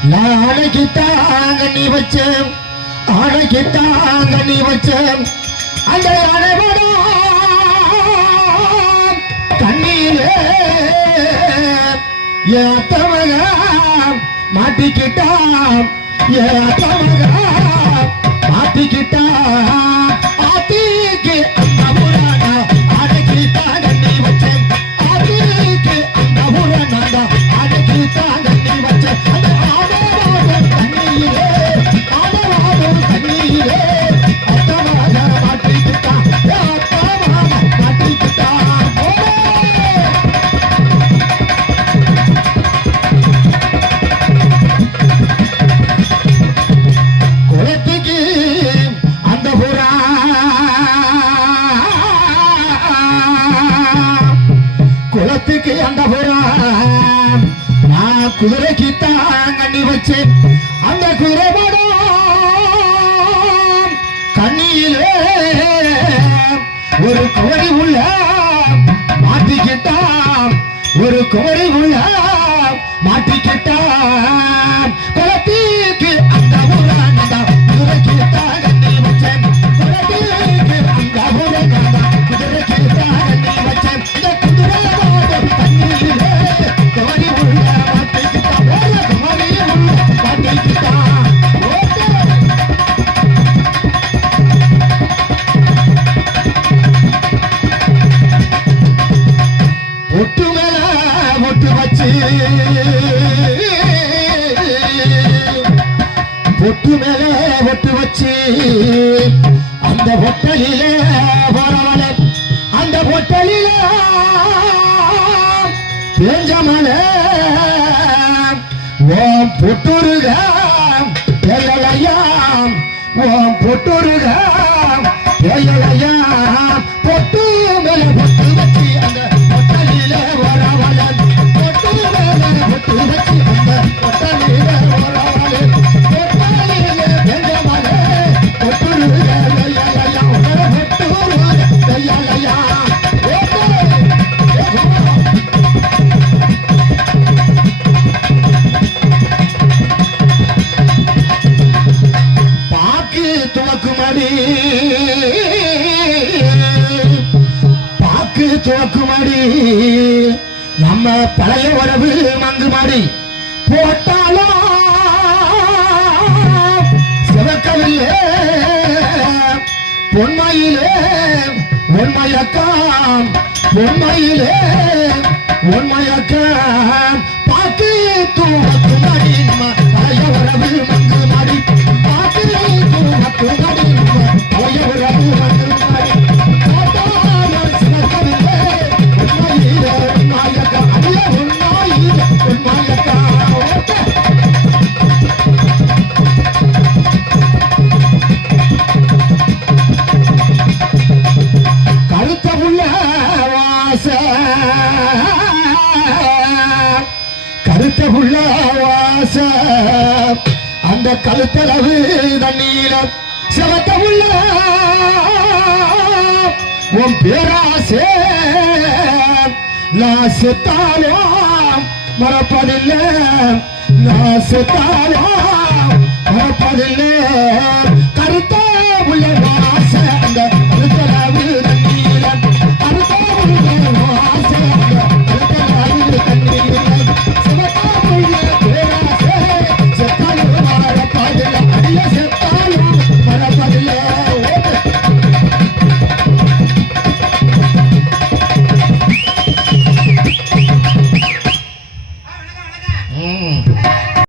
அந்த ஆணைக்குத்தாங்க நீ வச்ச ஆணைக்குத்தாங்க நீ வச்ச அந்த அனைவரும் கண்ணீரே ஏத்தவங்க மாட்டிக்கிட்டான் ஏத்தவங்க மாட்டிக்கிட்டான் ஆத்திக்கு அந்த புறானா அடைக்கிட்டாங்க நீ வச்ச ஆத்திக்கு அந்த புறானா அடைக்கிட்டாங்க நீ வச்ச அந்த ஆடவாடும் தண்ணீரே ஆடவாடும் தண்ணீரே அத்தமாக மாட்டிக்கிட்டான் அத்தமாக மாட்டிக்கிட்டான் குளத்துக்கு அந்த புறா குளத்துக்கு அந்த புறா நான் குதிரைக்கு தாங்க நீ வச்சு அந்த குதிரைபடம் கண்ணியிலே ஒரு குமரி உள்ள மாட்டிக்கிட்டான் ஒரு குமரி உள்ள மாட்டிக்கிட்டான் குளத்துக்கு அந்த புறா குதிரைக்கு தாங்க நீ வச்சேன் குளத்துக்கு அந்த புறா குதிரைக்கு தாங்க நீ வச்சேன் இந்த குதிரையோட தண்ணீரிலே குமரி உள்ள மாட்டிக்கிட்டான் குமரி உள்ள மாட்டிக்கிட்டான் ஒட்டு மேல ஒட்டு வச்சு ஒட்டு மேல ஒட்டு வச்சு அந்த ஹோட்டலிலே வரவள அந்த ஹோட்டலில பேஞ்ச மழை ஓம் பொட்டுருக எல்லையாம் ஓம் பொட்டுருக எல்லையாம் பொட்டு மேல பொட்டு வச்சு அந்த ஹோட்டலில வரவள பொட்டு மேல பொட்டு வச்சு அந்த ஹோட்டலில வரவள ஹோட்டலில பேஞ்ச மழை பொட்டுருக எல்லையாம் பொட்டுருக எல்லையாம் பாக்கு துவக்குமடி பாக்கு துவக்குமடி நம்ம பழைய உறவு மங்குமடி போட்டாலும் சிவக்கவில்லை பொன்மையிலே உண்மையக்கம் பொன்மையிலே உண்மையக்கம் பாக்கு துவக்குமடி நம்ம பழைய உறவு மங்குமடி பாக்கு துவக்குமடி நம்ம பழைய உறவு மங்குமடி போட்டாலும் சிவக்கவில்லை உண்மையிலே உண்மையக்கம் அல்ல உண்மையிலே உண்மையக்கம் கருத்த புள்ள வாச கருத்த புள்ள வாச அந்த கழுத்தளவு தண்ணீர சிவத்த புள்ள உன் பேராசே நான் செத்தாலும் மறப்பதில்லை நான் செத்தாலும் மறப்பதில்லை கருத்த புள்ள